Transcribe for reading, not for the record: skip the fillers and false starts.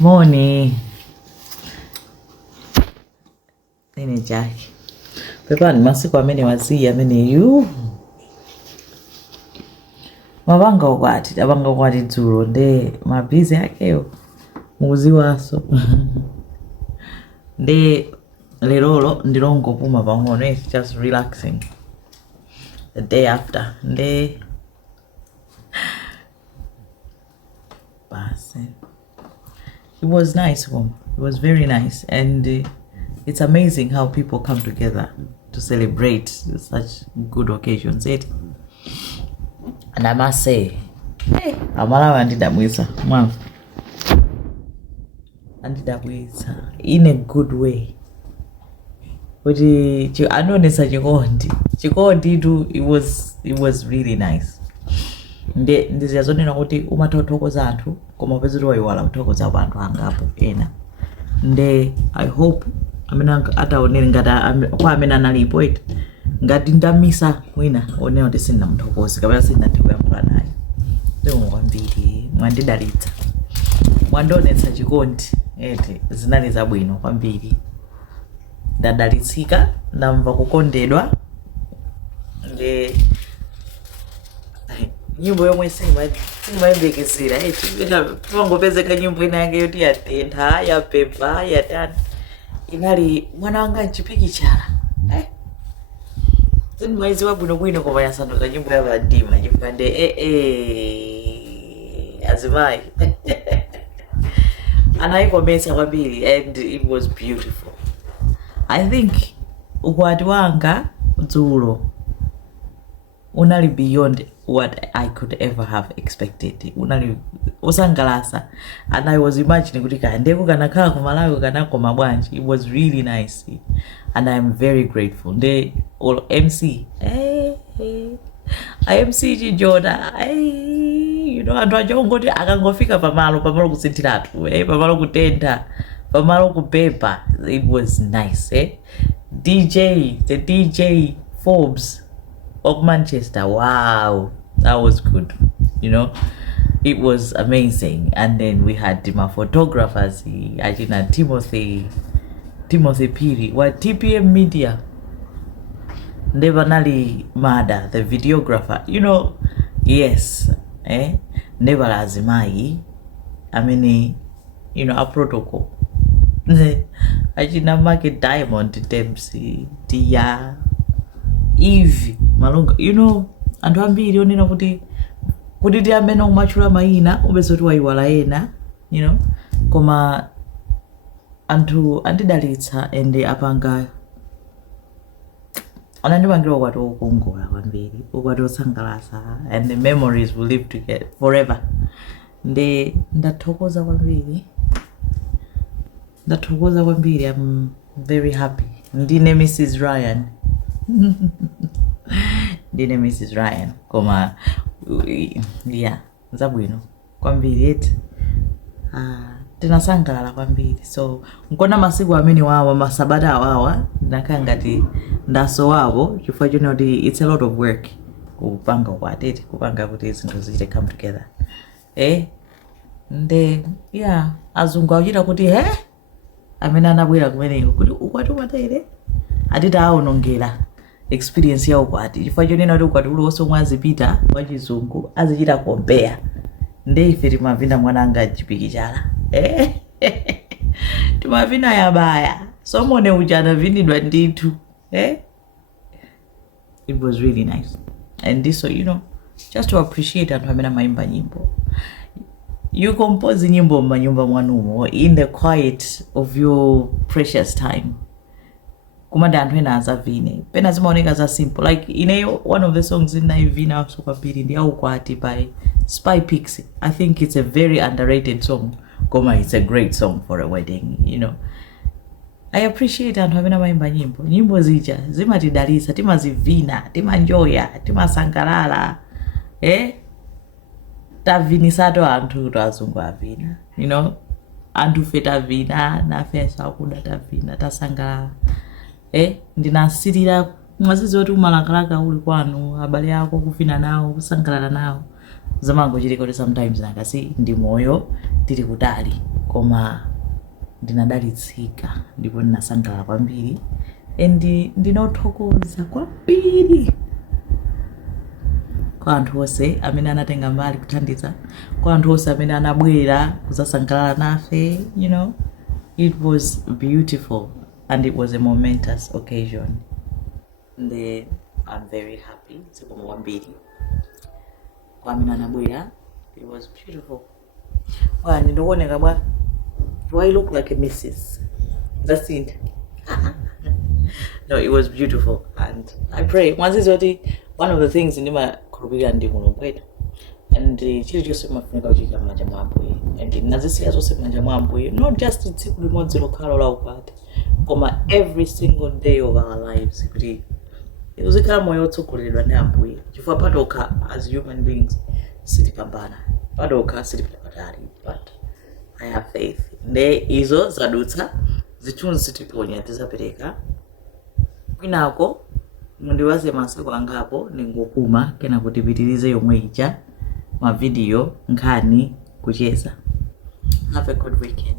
Morning. Nene Jackie. Pepa ni masiku amene waziya amene yu. Mabanga ukwati dzulo nde mabizi akeyo muzi waso. Nde lerolo ndilongo puma pang'ono, it's just relaxing. The day after nde it was nice, it was very nice, and it's amazing how people come together to celebrate such good occasions. And I must say, amalawa andidabwisa mwangu, andidabwisa in a good way. But anonesa chikondi tu, it was really nice. Ndiziyazonena kuti umatothokoza anthu koma pezero iwala kuthokoza abantu angapo ena. Nde I hope amene ataonere ngati kwa amene analipo ngati ndamisa wina onena kuti sindinamuthokoze kapena sindinathe kuyankhula naye. Ndingo kwambiri mwandidalitsa, mwandionetsa chikondi zinali zabwino kwambiri. Ndadalitsika, ndamva kukondedwa. Nde nyimbo yomwe simayembekezera pangopezeka nyimbo ina yake yoti yatentha yapemba yatani inali mwana wanga nchipiki chala sindimaiziwa bwinobwino koma yasanduka nyimbo ya Vadima chipande azimayi anayikomesa kwambiri, and it was beautiful. I think ukwati wanga dzulo unali beyond what I could ever have expected. Unali usangalasa, and I was imagining kuti kandeku kanakhala ku Malawi kanakoma bwanji. It was really nice, and I'm very grateful. Nde all MC MC Jona you know, anthu achongoti akangofika pamalo kusinthiratu pamalo kutentha pamalo kupepa. It was nice. The DJ Forbes of Manchester, wow, that was good, you know, it was amazing. And then we had my photographers, Ajina Timothy Piri, what TPM Media, Nevanali Mada, the videographer, you know, yes, never lazimai, I mean, you know, a protocol. Ajina Market Diamond Dempsey, Dia Eve Malunga, you know, anthu ambiri onena kuti ndi amene umachula mayina ubezoti wayiwala ena, you know, koma anthu andidalitsa ende apanga anandipangira ukwati wokongola kwambiri, ukwati wosangalasa, and the memories will live together forever. Ndathokoza kwambiri, I'm very happy. Ndine Mrs. Ryan. Ndine Mrs. Ryan koma yeah, zabwino kwambiri tinasangalala kwambiri. So nkona masiku amene wawa masabata awawa ndakhala ngati ndaso wawo chifukwa chino kuti it's a lot of work kupanga kwatete kupanga kuti zinthu zichite come together. Nde yeah, azungu akuchita kuti amene anabwera kumeneko kuti ukwati umatere atita aonongera experience ya ukwati chifukwa chonena kuti ukwati uliwonse omwe azipita wa chizungu azichita compare. Nde ife timavina mwananga chipiki chala timavina yabaya somone ujana vinidwa ndithu. It was really nice, and this, so you know, just to appreciate anthu amene amaimba nyimbo. You compose nyimbo manyumba mwanumo in the quiet of your precious time. Kumanda anthu ena azavine pena zimaoneka za simple, like one of the songs in Naivina Sukapiri ndi aukwati by Spy Pixie. I think it's a very underrated song, koma it's a great song for a wedding, you know. I appreciate anthu amene amaimba nyimbo zija zimatidalisa, timazivina, timanjoya, timasangalala. Tavinisato anthu azungu avina, you know, anthu feta vina nafe sakuda tavina tasangalala. Ndinasirira mwazizi woti umalakalaka uli kwanu abale yako kuvina nawo kusangalala nawo zamango chileko sometimes nakasi ndi moyo tili kutali. koma ndinadalitsika ndipo ndinasangalala kwambiri and ndinothokoza kwambiri kwa anthu onse amene anatenga mbali kuthandiza, kwa anthu onse amene anabwera kuzasangalala nafe, you know. It was beautiful and it was a momentous occasion. And I'm very happy zikomo kwambiri kwa amene anabwera. It was beautiful. Well, ndikuoneka bwa, do I look like a missus? That's it. No, it was beautiful, and I pray once is one of the things in my career and the and chiri chose mafuneka kuchika manja mwambuye and nazisiya zose manja mwambuye, not just tsiku limodzi lokhala la upate koma every single day of our lives kuti uzikhala moyo otsogoleredwa ndi ambuye chifukwa padoka as human beings sitipambana, padoka sitipatali, but I have faith nde izo zadutsa zithunzi sitiponya tizapereka kwinako mundiwaze masako angapo ningokuma kena kuti pitirize yomwe ija ma video nkhani kucheza. Have a good weekend.